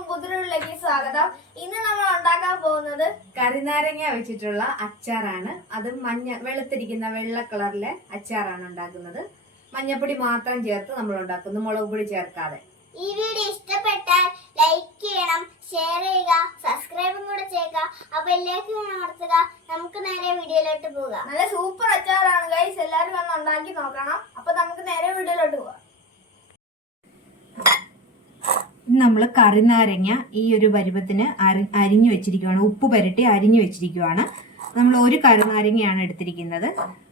എല്ലാവർക്കും പുതിരുള്ളിലേക്ക് സ്വാഗതം. ഇന്ന് നമ്മൾ ഉണ്ടാക്കാൻ പോകുന്നത് കരിനാരങ്ങ വെച്ചിട്ടുള്ള അച്ചാറാണ്. അത് മഞ്ഞ വെളുത്തിരിക്കുന്ന വെള്ള കളറിലെ അച്ചാറാണ് ഉണ്ടാക്കുന്നത്. മഞ്ഞപ്പൊടി മാത്രം ചേർത്ത് നമ്മൾ ഉണ്ടാക്കുന്നു മുളക് പൊടി ചേർക്കാതെ. ഈ വീഡിയോ ഇഷ്ടപ്പെട്ടാൽ ലൈക്ക് ചെയ്യണം ഷെയർ ചെയ്യുക സബ്സ്ക്രൈബും കൂടെ ചെയ്യുക. അപ്പൊ എല്ലാവർക്കും അമർത്തുക നമുക്ക് നേരെ വീഡിയോയിലോട്ട് പോകാം. നല്ല സൂപ്പർ അച്ചാറാണ് ഗൈസ് എല്ലാവരും വന്ന് ഉണ്ടാക്കി നോക്കണം. അപ്പൊ നമുക്ക് നേരെ വീഡിയോയിലോട്ട് പോകാം നമ്മൾ കറിനാരങ്ങ ഈ ഒരു പരുവത്തിന് അരി അരിഞ്ഞു വെച്ചിരിക്കുകയാണ് ഉപ്പ് പുരട്ടി അരിഞ്ഞു വെച്ചിരിക്കുകയാണ് നമ്മൾ ഒരു കറിനാരങ്ങയാണ് എടുത്തിരിക്കുന്നത്.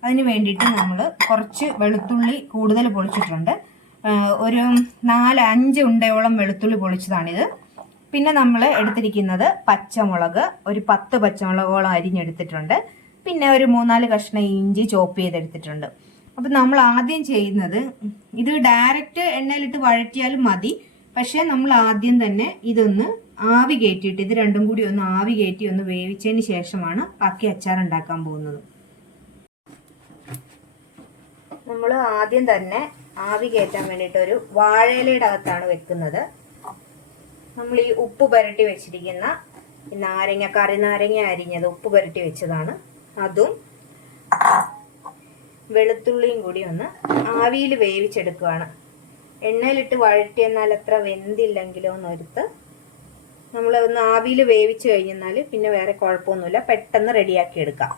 അതിന് വേണ്ടിയിട്ട് നമ്മൾ കുറച്ച് വെളുത്തുള്ളി കൂടുതൽ പൊളിച്ചിട്ടുണ്ട്. ഒരു നാല് അഞ്ച് ഉണ്ടയോളം വെളുത്തുള്ളി പൊളിച്ചതാണിത്. പിന്നെ നമ്മൾ എടുത്തിരിക്കുന്നത് പച്ചമുളക് ഒരു പത്ത് പച്ചമുളകോളം അരിഞ്ഞെടുത്തിട്ടുണ്ട്. പിന്നെ ഒരു മൂന്നാൽ കഷ്ണം ഇഞ്ചി ചോപ്പ് ചെയ്തെടുത്തിട്ടുണ്ട്. അപ്പം നമ്മൾ ആദ്യം ചെയ്യുന്നത് ഇത് ഡയറക്റ്റ് എണ്ണയിലിട്ട് വഴറ്റിയാലും മതി. പക്ഷേ നമ്മൾ ആദ്യം തന്നെ ഇതൊന്ന് ആവി കയറ്റിയിട്ട് ഇത് രണ്ടും കൂടി ഒന്ന് ആവി കയറ്റി ഒന്ന് വേവിച്ചതിന് ശേഷമാണ് ബാക്കി അച്ചാർ ഉണ്ടാക്കാൻ പോകുന്നത്. നമ്മൾ ആദ്യം തന്നെ ആവി കയറ്റാൻ വേണ്ടിയിട്ട് ഒരു വാഴയിലയുടെ അകത്താണ് വെക്കുന്നത്. നമ്മൾ ഈ ഉപ്പ് പുരട്ടി വെച്ചിരിക്കുന്ന നാരങ്ങ കറി നാരങ്ങ അരിഞ്ഞത് ഉപ്പ് പുരട്ടി വെച്ചതാണ്. അതും വെളുത്തുള്ളിയും കൂടി ഒന്ന് ആവിയിൽ വേവിച്ചെടുക്കുകയാണ് എണ്ണയിലിട്ട് വഴറ്റി എന്നാൽ അത്ര വെന്തില്ലെങ്കിലോ എന്നൊരുത്ത് നമ്മൾ ഒന്ന് ആവിയിൽ വേവിച്ച് കഴിഞ്ഞാൽ പിന്നെ വേറെ കുഴപ്പമൊന്നുമില്ല. പെട്ടെന്ന് റെഡിയാക്കി എടുക്കാം.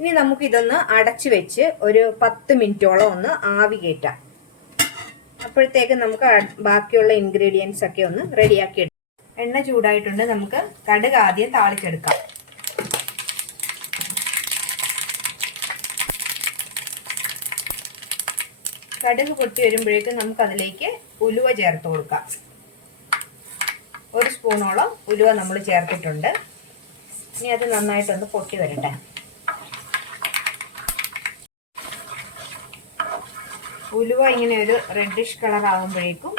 ഇനി നമുക്ക് ഇതൊന്ന് അടച്ചു വെച്ച് ഒരു പത്ത് മിനിറ്റോളം ഒന്ന് ആവി കയറ്റാം. അപ്പോഴത്തേക്ക് നമുക്ക് ബാക്കിയുള്ള ഇൻഗ്രീഡിയൻസ് ഒക്കെ ഒന്ന് റെഡിയാക്കി എടുക്കാം. എണ്ണ ചൂടായിട്ടുണ്ട്. നമുക്ക് കടുക് ആദ്യം താളിച്ചെടുക്കാം. കടുക് പൊട്ടി വരുമ്പോഴേക്കും നമുക്ക് അതിലേക്ക് ഉലുവ ചേർത്ത് കൊടുക്കാം. ഒരു സ്പൂണോളം ഉലുവ നമ്മൾ ചേർത്തിട്ടുണ്ട്. ഇനി അത് നന്നായിട്ടൊന്ന് പൊട്ടി വരട്ടെ. ഉലുവ ഇങ്ങനെ ഒരു റെഡിഷ് കളർ ആകുമ്പോഴേക്കും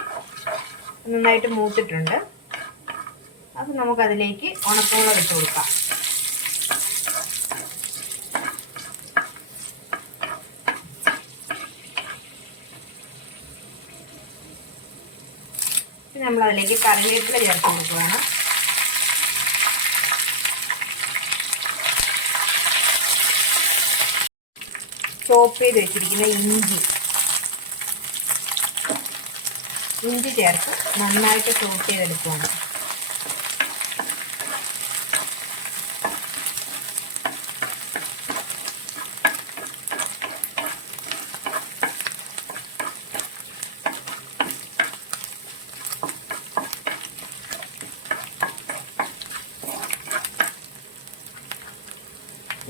നന്നായിട്ട് മൂത്തിട്ടുണ്ട്. അപ്പം നമുക്കതിലേക്ക് ഉണക്കമുളക് ഇട്ട് കൊടുക്കാം. നമ്മൾ അതിലേക്ക് കറിവേപ്പില ചേർത്ത് കൊടുക്കുകയാണ്. ചോപ്പ് ചെയ്ത് വെച്ചിരിക്കുന്ന ഇഞ്ചി. ഇഞ്ചി ചേർത്ത് നന്നായിട്ട് ചോപ്പ് ചെയ്തെടുക്കുകയാണ്.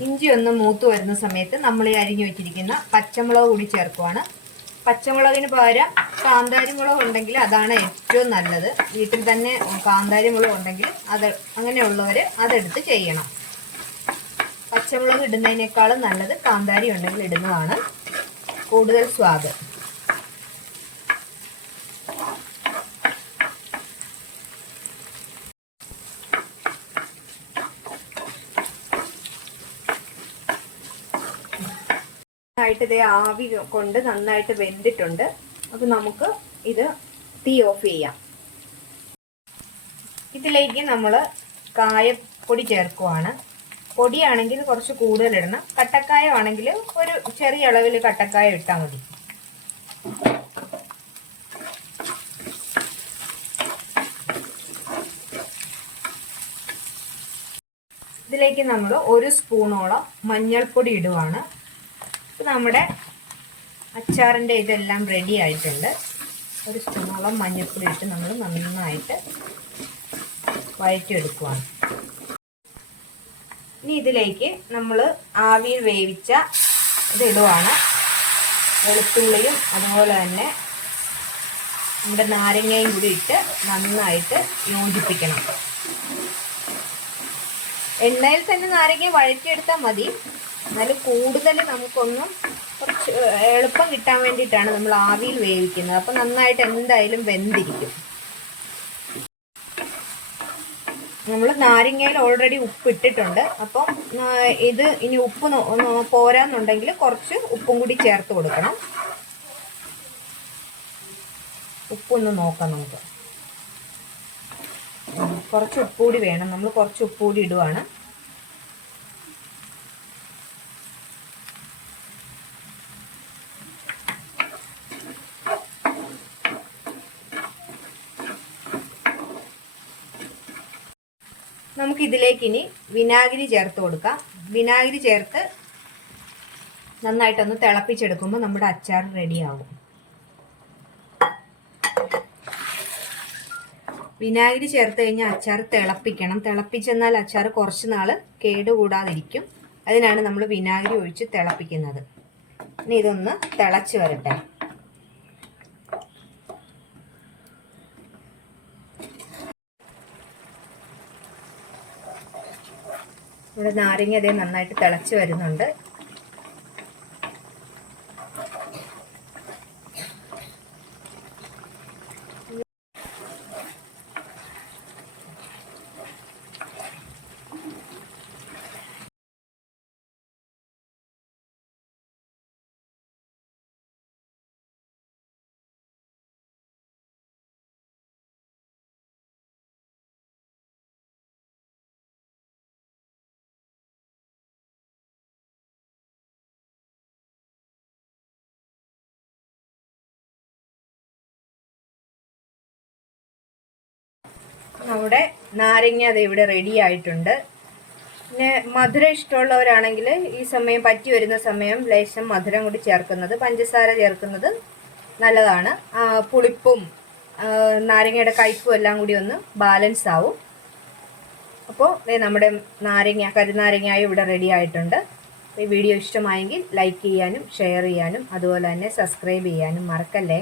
ഇഞ്ചി ഒന്ന് മൂത്ത് വരുന്ന സമയത്ത് നമ്മൾ ഈ അരിഞ്ഞു വെച്ചിരിക്കുന്ന പച്ചമുളക് കൂടി ചേർക്കുവാണ്. പച്ചമുളകിന് പകരം കാന്താരി മുളക് ഉണ്ടെങ്കിൽ അതാണ് ഏറ്റവും നല്ലത്. വീട്ടിൽ തന്നെ കാന്താരി മുളക് ഉണ്ടെങ്കിൽ അത് അങ്ങനെയുള്ളവർ അതെടുത്ത് ചെയ്യണം. പച്ചമുളക് ഇടുന്നതിനേക്കാളും നല്ലത് കാന്താരി ഉണ്ടെങ്കിൽ ഇടുന്നതാണ്. കൂടുതൽ സ്വാദ്. നന്നായിട്ട് ഇതേ ആവി കൊണ്ട് നന്നായിട്ട് വെന്തിട്ടുണ്ട്. അപ്പോൾ നമുക്ക് ഇത് തീ ഓഫ് ചെയ്യാം. ഇതിലേക്ക് നമ്മൾ കായപ്പൊടി ചേർക്കുവാണ്. പൊടിയാണെങ്കിൽ കുറച്ച് കൂടുതൽ ഇടണം. കട്ടക്കായ ആണെങ്കിൽ ഒരു ചെറിയ അളവിൽ കട്ടക്കായ ഇട്ടാൽ മതി. ഇതിലേക്ക് നമ്മൾ ഒരു സ്പൂണോളം മഞ്ഞൾപ്പൊടി ഇടുവാണ്. നമ്മുടെ അച്ചാറിന്റെ ഇതെല്ലാം റെഡി ആയിട്ടുണ്ട്. ഒരു സ്പൂണോളം മഞ്ഞൾപ്പൊടി ഇട്ട് നമ്മൾ നന്നായിട്ട് വഴറ്റിയെടുക്കുവാണ്. ഇനി ഇതിലേക്ക് നമ്മൾ ആവിയിൽ വേവിച്ച ഇതിടുവാണ് വെളുത്തുള്ളിയും അതുപോലെ തന്നെ നമ്മുടെ നാരങ്ങയും കൂടി ഇട്ട് നന്നായിട്ട് യോജിപ്പിക്കണം. എണ്ണയിൽ തന്നെ നാരങ്ങ വഴറ്റിയെടുത്താൽ മതി. എന്നാലും കൂടുതൽ നമുക്കൊന്നും കുറച്ച് എളുപ്പം കിട്ടാൻ വേണ്ടിയിട്ടാണ് നമ്മൾ ആവിയിൽ വേവിക്കുന്നത്. അപ്പം നന്നായിട്ട് എന്തായാലും വെന്തിരിക്കും. നമ്മൾ നാരങ്ങയിൽ ഓൾറെഡി ഉപ്പ് ഇട്ടിട്ടുണ്ട് അപ്പം ഇത് ഇനി ഉപ്പ് പോരാന്നുണ്ടെങ്കിൽ കുറച്ച് ഉപ്പും കൂടി ചേർത്ത് കൊടുക്കണം. ഉപ്പൊന്ന് നോക്കാം നമുക്ക്. കുറച്ച് ഉപ്പ് കൂടി വേണം. നമ്മൾ കുറച്ച് ഉപ്പ് കൂടി ഇടുവാണ്. നമുക്ക് ഇതിലേക്ക് ഇനി വിനാഗിരി ചേർത്ത് കൊടുക്കാം. വിനാഗിരി ചേർത്ത് നന്നായിട്ടൊന്ന് തിളപ്പിച്ചെടുക്കുമ്പോൾ നമ്മുടെ അച്ചാർ റെഡിയാവും. വിനാഗിരി ചേർത്ത് കഴിഞ്ഞാൽ അച്ചാർ തിളപ്പിക്കണം. തിളപ്പിച്ചെന്നാൽ അച്ചാർ കുറച്ച് നാൾ കേടുകൂടാതിരിക്കും. അതിനാണ് നമ്മൾ വിനാഗിരി ഒഴിച്ച് തിളപ്പിക്കുന്നത്. ഇനി ഇതൊന്ന് തിളച്ച് വരട്ടെ. ഇവിടെ നാരങ്ങ അതേ നന്നായിട്ട് തിളച്ച് വരുന്നുണ്ട്. നമ്മുടെ നാരങ്ങ അത് ഇവിടെ റെഡി ആയിട്ടുണ്ട്. പിന്നെ മധുരം ഇഷ്ടമുള്ളവരാണെങ്കിൽ ഈ സമയം പറ്റി വരുന്ന സമയം ലേശം മധുരം കൂടി ചേർക്കുന്നത് പഞ്ചസാര ചേർക്കുന്നത് നല്ലതാണ്. പുളിപ്പും നാരങ്ങയുടെ കയ്പും എല്ലാം കൂടി ഒന്ന് ബാലൻസ് ആവും. അപ്പോൾ നമ്മുടെ നാരങ്ങ കരുനാരങ്ങായ ഇവിടെ റെഡി ആയിട്ടുണ്ട്. ഈ വീഡിയോ ഇഷ്ടമായെങ്കിൽ ലൈക്ക് ചെയ്യാനും ഷെയർ ചെയ്യാനും അതുപോലെ തന്നെ സബ്സ്ക്രൈബ് ചെയ്യാനും മറക്കല്ലേ?